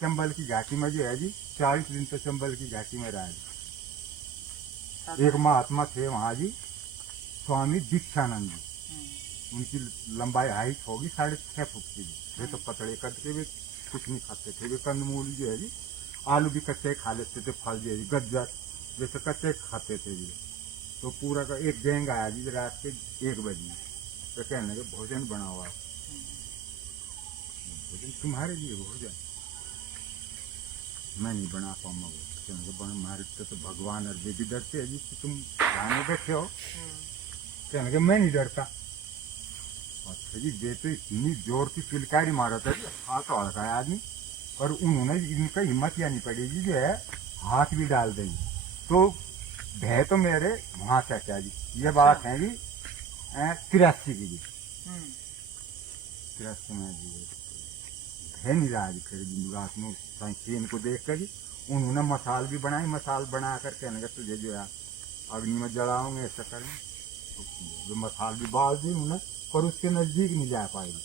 चंबल की घाटी में जो है जी 40 दिन तो चंबल की घाटी में रहा जी। एक महात्मा थे वहाँ जी, स्वामी दीक्षानंद जी। उनकी लंबाई हाइट होगी 6.5 फुट की जी। वे तो पतले कद के भी कुछ नहीं खाते थे। वे कंदमूल जो है जी, आलू भी कच्चे खा लेते थे, फल जो है जी गज्जर जैसे कच्चे खाते थे जी। तो पूरा का एक गैंग आया जी रात के 1 बजे, तो कहने लगे भोजन बना हुआ। भोजन तुम्हारे लिए भोजन मैं नहीं बना पाऊंगा। हमारे तो भगवान और बेबी डरते है जी, तुम खाने बैठे हो। कहने लगे मैं नहीं डरता। अच्छा जी, वे तो इतनी जोर की चिलकारी मारा था, हाथ हड़का है आदमी, और उन्होंने इनका हिम्मत या नहीं पड़ी जी, जो है हाथ भी डाल देंगे। तो भय तो मेरे वहां से क्या जी, ये बात है जी 83 की जी। 83 में जी भय नहीं रहा जी। फिर रात में सीन को देख कर जी उन्होंने मसाल भी बनाई। मसाल बना कर कहने लगे तुझे जो है अग्नि में जलाओगे, ऐसा करें। तो जो मसाल भी बाल दी उन्होंने, पर उसके नजदीक नहीं जा पाएगी।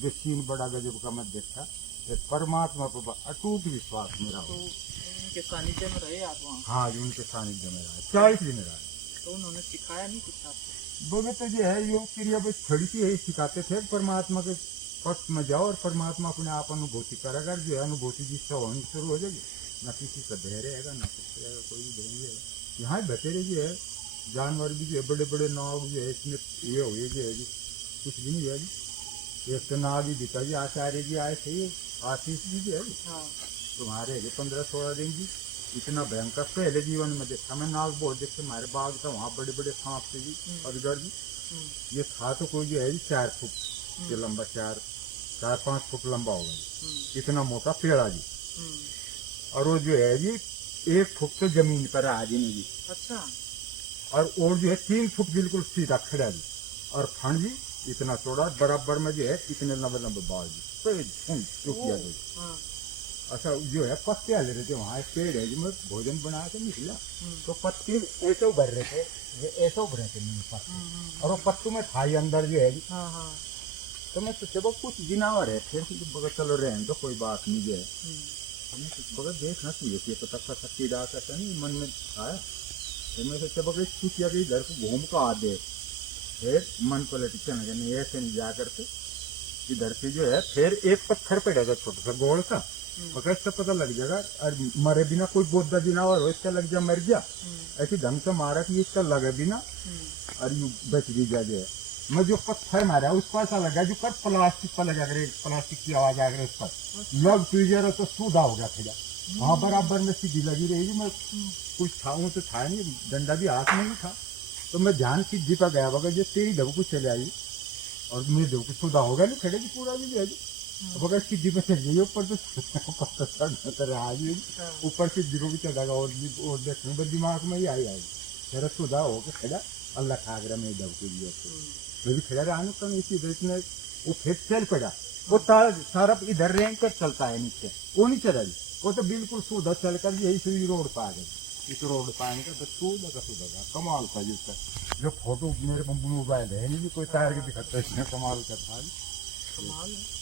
जो सीन बड़ा गजब का मत देखता। परमात्मा पर अटूट विश्वास मेरा हो। उनके सानिध्य में रहे आप वहाँ? हाँ जी, उनके सानिध्य में रहा 40 दिन रहा। तो उन्होंने सिखाया नहीं कुछ आपको? बोले तो जो है योग क्रिया बस थोड़ी सी यही सिखाते थे, परमात्मा के पक्ष में जाओ और परमात्मा अपने आप अनुभूति कर। अगर जो है अनुभूति जिससे होनी शुरू हो जाएगी, न किसी से भय रहेगा, न कुछ रहेगा, कोई भी भय नहीं रहेगा। यहाँ बतेरे जो है जानवर भी जो है, बड़े बड़े नाग जो है इसमें ये हुए जो है जी, कुछ भी नहीं हुआ जी। एक तो नाग ही दिखा जी, आचार्य जी आए थे, आशीष जी जो है जी, तुम्हारे 15-16 दिन जी। इतना भयंकर पहले जीवन में देखा मैं नाग, बहुत देखे। हमारे बाग था वहाँ बड़े बड़े सांप थे जी, अजगर जी। ये था तो कोई जो है जी 4 फुट के लंबा, 4-5 फुट लंबा होगा जी, इतना मोटा पेड़ा जी। और वो जो है जी 1 फुट तो जमीन पर आ जी नहीं जी। अच्छा। और जो है 3 फुट बिल्कुल सीधा खड़ा जी। और फण जी इतना चौड़ा, बराबर में जो है इतने लंबे लंबे बाल जी, तो किया जी। अच्छा जो है पत्ते हल रहे थे, वहाँ एक पेड़ है जिसमें भोजन बना के निकला, तो पत्ते ऐसे उभर रहे थे, ये ऐसे उभरे थे पत्ते, और वो पत्तों में था ही अंदर जो है। तो मैं सोचा वो कुछ जिनावर है, फिर बगैर चलो रहने तो कोई बात नहीं जो है। हमने बगैर देखना चाहिए तो तक सच्ची डाक ऐसा नहीं मन में आया। फिर मैं सोचा बगैर छुटिया के इधर को घूम का आ दे, फिर मन पलट चलने नहीं ऐसे नहीं जा करके इधर से जो है फिर एक पत्थर पे रहेगा छोटा सा गोल सा, मगर इससे पता लग जाएगा। और मरे बिना कोई बोधा जिनावर हो, इसका लग जा मर गया, ऐसी ढंग से मारा कि इसका लगे बिना और यू बच भी जा जाए। मैं जो पत्थर मारा उसको ऐसा लगा जो कर प्लास्टिक पर लगा कर, प्लास्टिक की आवाज आ गई उस पर लग पीजे तो सूधा हो गया था। वहाँ बराबर में सीधी लगी रहेगी। मैं कुछ था तो था नहीं, डंडा भी हाथ में नहीं था। तो मैं ध्यान सीधी पर गया बगैर जो तेरी धबकू चले आई, और मेरे धबकू सूधा होगा नहीं खड़े पूरा भी जाएगी। बगैर सीधी पे चल जाइए ऊपर, तो आज ऊपर सीधी को भी चढ़ागा। और देखने पर दिमाग में ही आई जरा सुधा हो के खड़ा, अल्लाह खागरा में धबकू दिया। मैं भी खड़ा रहा ना इसी देखने, वो फिर चल पड़ा। वो सारा इधर रेंग कर चलता है नीचे, वो नहीं चला जी, वो तो बिल्कुल सीधा चल कर यही से रोड पर आ गई। इस रोड पर आने का तो सीधा कमाल था जिसका। जो फोटो मेरे को मोबाइल है नहीं, कोई तार के दिखाता है, इसने कमाल का था। कमाल है।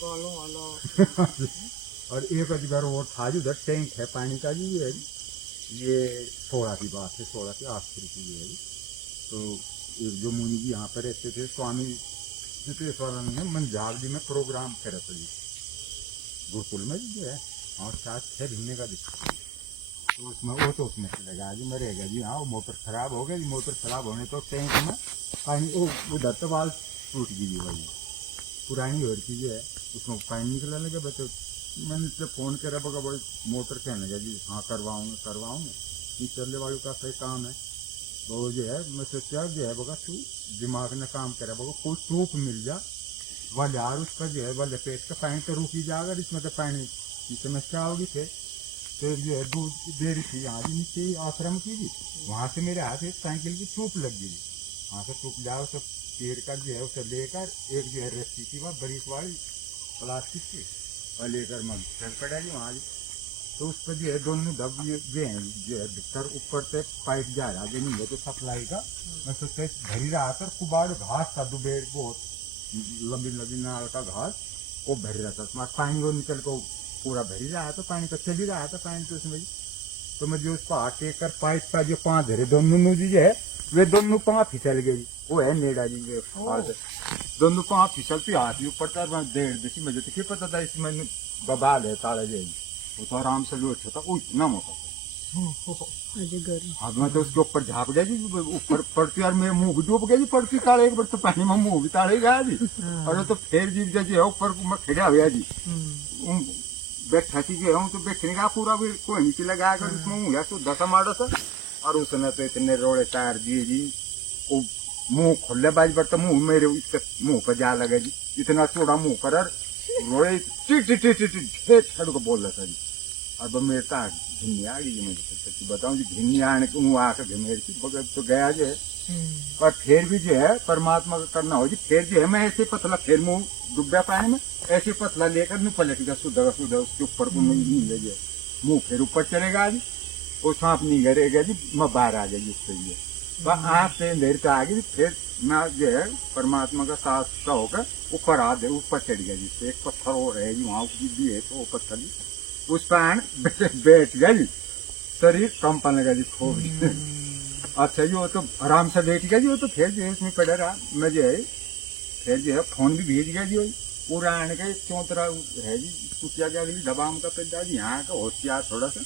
बालों वाला। और एक अजगर वो था जो उधर टैंक है पानी का जी, ये 16 की बात है, 16 की आखिरी की है। तो एक जो मुनि जी यहाँ पर रहते थे, स्वामी सिद्धेश्वरानंद ने मंझावली में प्रोग्राम करे थे जी, गुरुकुल में जो है, और 7-6 महीने का दिखा। तो उसमें वो तो उसमें चलेगा जी, मरेगा जी। हाँ, वो मोटर खराब हो गई, मोटर खराब होने तो टैंक में पानी उधर तो बाल टूट गई वही पुरानी और चीज है, उसमें पानी निकलने लगे बच्चे। मैंने इससे फोन करा बगा बड़ी मोटर कहने लगा जी हाँ करवाऊंगे ये चलने वालों का सही काम है। वो जो है मैं सोचा जो है बगा तू दिमाग ने काम करा बगा कोई टूप मिल जा वाले यार, उसका जो है वाले पेट का पानी तो रुक ही जाएगा, इसमें तो पानी की समस्या होगी। फिर जो है दूध की डेयरी थी यहाँ भी नीचे आश्रम की भी, वहाँ से मेरे हाथ एक साइकिल की टूप लग गई। वहाँ से टूप जाओ सब पेड़ का जो है उसे लेकर एक जो है रस्सी थी वह बरीक वाली प्लास्टिक की, और लेकर मैं चल पड़ा जी वहाँ। तो उस पर जो है दोनों दब गए हैं जो है भीतर, ऊपर से पाइप जा रहा जो नहीं है तो सप्लाई का। मैं सोचते भरी रहा था, कुबाड़ घास था दुबेर बहुत लंबी लंबी नाल का घास, वो भर रहा था, तुम्हारा पानी वो निकल को पूरा भर ही रहा था, पानी तो चल ही रहा था पानी तो उसमें। तो मैं जो उसको आटे कर पाइप का जो पाँच धरे दोनों जी है वे दोनों पाँव फिसल गई। वो है नेड़ा जी के हाथ दोनों पाँव फिसलती हाथ ऊपर तर मैं 1.5 देसी मुझे तो क्या पता था इसमें बबाल है ताला जाएगी। वो तो आराम से लोट होता वो इतना मोटा था। हाँ मैं तो उसके ऊपर झाँक गया जी, ऊपर पड़ती यार मेरे मुंह भी डूब गया जी, पड़ती ताले एक बार तो पानी में मुंह भी ताले गया जी। और तो फिर जी है ऊपर मैं खड़ा हुआ जी बैठा थी जो है तो बैठने का पूरा भी कोई नीचे लगा कर उसमें मुँह तो दसा मारा था। और उसने तो इतने रोड़े तार दिए जी, वो मुंह खोले बाज पर तो मुंह मेरे इसके मुंह पर जा लगा जी, इतना चौड़ा मुंह कर रोड़े टिट छड़ को बोल रहा था जी। अब मेरे तो घिन्नी आ गई जी, मुझे सच्ची बताऊं जी घिन्नी आने को मुँह आकर मेरे की बगैर तो गया जो है। पर फिर भी जो है परमात्मा का करना हो जी, फिर जो है मैं ऐसे पतला फिर मुंह डूब गया पानी में, ऐसे पतला लेकर नहीं पलट गया सुधा उसके ऊपर को नहीं ले गया, मुंह फिर ऊपर चलेगा जी, वो सांप नहीं गिरेगा जी, मैं बाहर आ जाएगी उसके लिए। आँख से अंधेर से आ गई, फिर मैं जो है परमात्मा का साथ का होकर ऊपर आ गए, ऊपर चढ़ गया जी। एक पत्थर और है जी वहाँ भी है, तो वो पत्थर जी उस पर बैठ गया जी, शरीर कंपन लगा जी खूब। अच्छा जी वो तो आराम से बैठ गया जी, वो तो फिर जो है उसमें पड़ा रहा। मैं जो है फिर जो है फोन भी भेज गया जी, पूरा आने का चौतरा है जी, कुटिया के अगली दबाम का पैदा जी, यहाँ का होशियार थोड़ा सा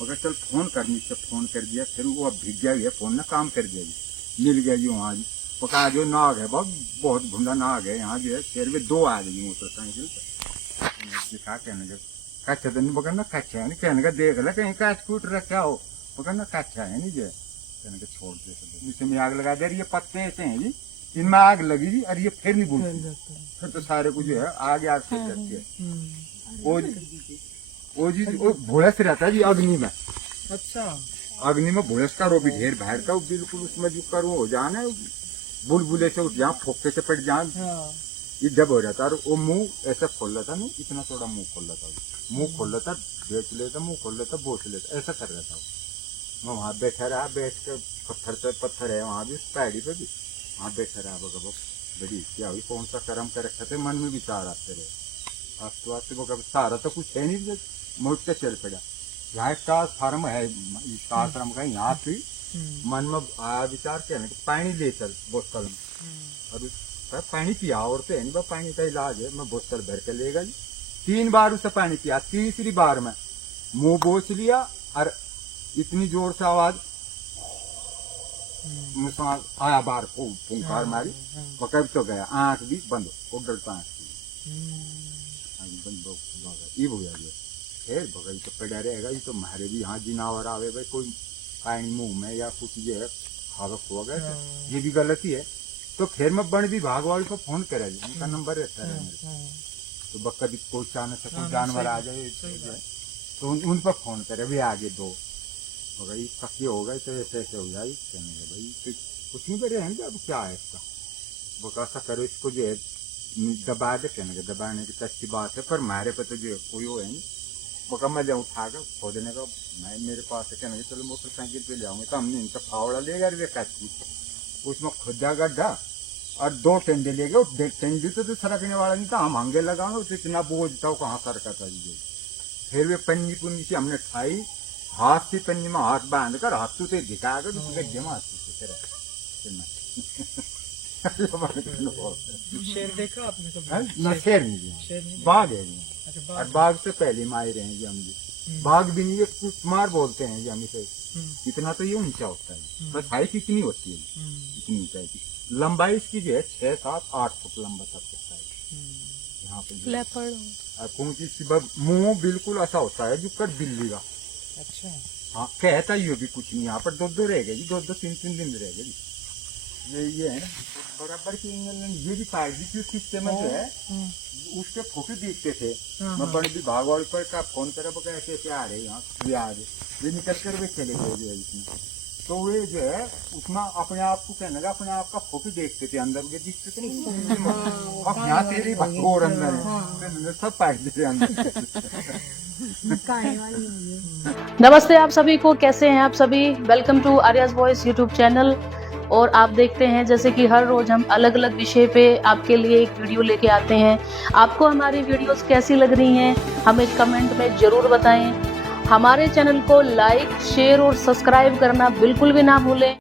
मगर चल फोन करनी से फोन कर दिया, फिर वो अब भिग गया है फोन ने काम कर दिया जी, मिल गया जी वहाँ जी। पका जो नाग है बहुत भुंडा नाग है यहाँ जो है, फिर भी 2 आ गई मोटरसाइकिल पर दिखा कहने का कच्चा तो नहीं पकड़ना, कच्चा है नहीं कहने का, देख ला कहीं का स्कूट रखा हो पकड़ना, कच्चा है नहीं जो कहने का छोड़ दे इसे में आग लगा दे। ये पत्ते ऐसे हैं जी, इनमें आग लगी जी और ये फिर नहीं बुझती, फिर तो सारे को जो है आगे आग से जाती है। वो जी वो भोड़स रहता है जी अग्नि में। अच्छा अग्नि में भोड़स का रो भी ढेर बाहर का बिल्कुल उसमें जो कर वो हो जाना बुलबुले से उठ जा फोके से पट जा ये जब हो जाता है। और वो मुंह ऐसा खोल रहा था नहीं, इतना थोड़ा मुंह खोल रहा था, मुंह खोल रहा था बेच लेता, मुंह खोल लेता बोच लेता, ऐसा कर रहा था। मैं वहाँ बैठा रहा, बैठ कर पत्थर पे पत्थर है वहाँ भी पहाड़ी पे भी, वहाँ बैठा रहा बगा बड़ी क्या हुई कौन सा कर्म कर रखा थे, मन में विचार आते रहे। आस्ते आस्ते वो कभी सारा तो कुछ है नहीं, मुझ से चल पड़ा। यहाँ एक ट्रांसफार्म है इस आश्रम का, यहाँ से मन में आया विचार क्या है पानी ले चल बोतल में, और उस पानी पिया और तो है नहीं पानी का इलाज है। मैं बोतल भर के ले गई, 3 बार उसे पानी पिया, तीसरी बार में मुंह बोच लिया और इतनी जोर से आवाज आया बाहर को फुंकार मारी, पकड़ तो गया, आंख भी बंद हो डरता आंख ये भूया गया। फिर भगाई तो पड़ा रहेगा, ये तो हमारे भी यहाँ जिनावर आवे भाई कोई पानी मुंह में या कुछ जो है खावक हो गया, ये भी गलती है। तो फिर मैं वन विभाग वाले को फोन करा, उनका नंबर रहता है मेरे, तो बक्का भी कोई अचानक से कोई जानवर आ जाए तो उन पर फोन करे, वे आगे 2 भाई पक्के हो गए तो ऐसे ऐसे हो जाए, कहने भाई तो कुछ नहीं करे हैं अब क्या है इसका, वो कैसा करो इसको जो है दबा दे, कहने का दबाने की अच्छी बात है, पर हमारे पे तो जो कोई वो है नहीं। बका मैं जाऊँ उठा कर खोदने का, मैं मेरे पास है कहने चलो मोटरसाइकिल पे ले आऊंगे, तो हमने इनका फावड़ा लेगा वे काटी, उसमें खुदा गड्ढा और 2 टेंडे ले गए, टेंडे तो सरकने वाला नहीं था, हम हंगे लगाओगे तो इतना बोझ था कहाँ सरका था जी। फिर वे पन्नी पुन्नी से हमने खाई, हाथ से पन्नी में हाथ बांध कर हाथ से दिखा कर गड्ढे में शेर देखा आपने कभी? ना शेर नहीं, बाघ है जी, और बाघ से पहले मारे रहे हैं जी हम जी, बाघ भी नहीं कुमार बोलते हैं जी हम इसे, इतना तो ये ऊंचा होता है, बस हाइट इतनी होती है, इतनी ऊंचाई की लंबाई इसकी जो है 6, 7, 8 फुट लंबा तक सकता है यहाँ पे। मुंह बिल्कुल ऐसा होता है जो कर बिल्ली का। अच्छा हाँ कहता ही भी कुछ नहीं, यहाँ पर 2 रह गए जी, 2 3 दिन रह गए जी। ये है ना बराबर की ये भी पार्ट भी किस्से में जो है उसके फोटो देखते थे, मैं बड़े विभाग वाले पर का फोन करा बका ऐसे ऐसे आ रहे यहाँ ये आ रहे, वे निकल कर वे चले गए जो है इसमें, तो वे जो है उसमें अपने आप को कहने का अपने आप का फोटो देखते थे, अंदर के दिखते थे नहीं, अब यहाँ तेरे भगोर अंदर है सब पार्ट देते अंदर। नमस्ते आप सभी को, कैसे हैं आप सभी। Welcome to Arya's voice YouTube channel. और आप देखते हैं जैसे कि हर रोज हम अलग अलग विषय पे आपके लिए एक वीडियो लेके आते हैं। आपको हमारी वीडियोस कैसी लग रही हैं हमें कमेंट में ज़रूर बताएं। हमारे चैनल को लाइक, शेयर और सब्सक्राइब करना बिल्कुल भी ना भूलें।